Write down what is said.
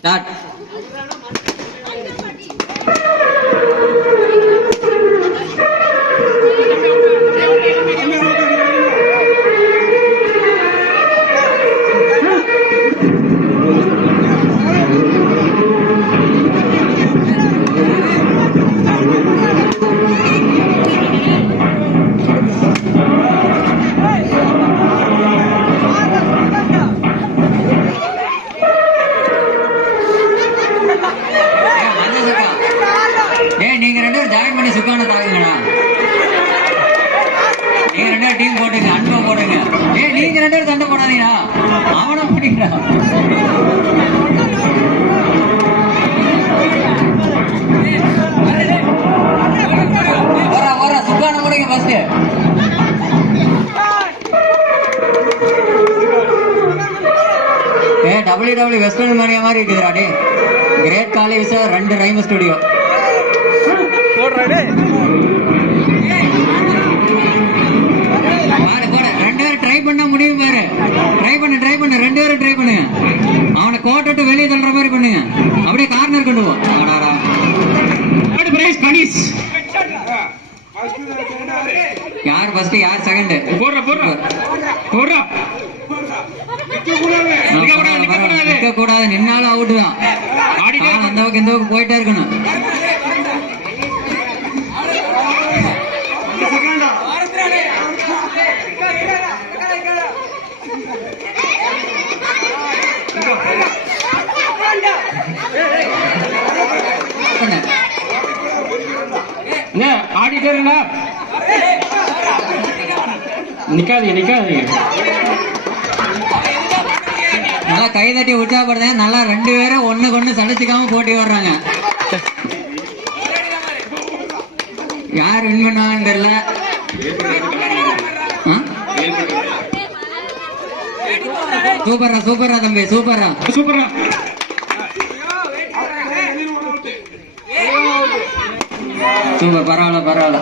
Start. நீங்க ரெண்டு பேரும் ஜாயின் பண்ணி சுக்கான தாக்குங்கடா. நீங்க ரெண்டு பேரும் டீம் போட்டுங்க, அன்பா போடுங்க. நீங்க ரெண்டு பேரும் சண்டை போடாதீங்களா, அவனை பிடிக்கிறா. ஓரா சுக்கான போடுங்க ஃபர்ஸ்ட். WWE வெஸ்டர்ன் மணியா மாதிரி இருக்குதுடா. டே கிரேட் காலேஜ் 2 ரைம் ஸ்டுடியோ ரெண்டு பேரும் ட்ரை பண்ணா முடியும் பாரு. ட்ரை பண்ணு 2 பேரும் ட்ரை பண்ணுங்க. அவனை கோட்டை வெளியே தள்ளுற மாதிரி பண்ணுங்க. அப்படியே கார்னர் கொண்டு போ. யார் ஃபர்ஸ்ட் யார் செகண்ட்? கூடாது, நின்னாலும் அவுட் தான். அந்த பக்கம் இந்த பக்கம் போயிட்டே இருக்கணும். ஆடிட்டே நிக்காதீங்க. நல்லா கை தட்டி உற்சாகப்படுறேன். நல்லா 2 பேரும் ஒண்ணுக்கு ஒண்ணு சடிச்சுக்காம போட்டி வர்றாங்க. யார் வின் பண்ணுவாங்கன்னு தெரியல. சூப்பரா தம்பி, சூப்பரா. சூப்பர், பரவாயில்ல.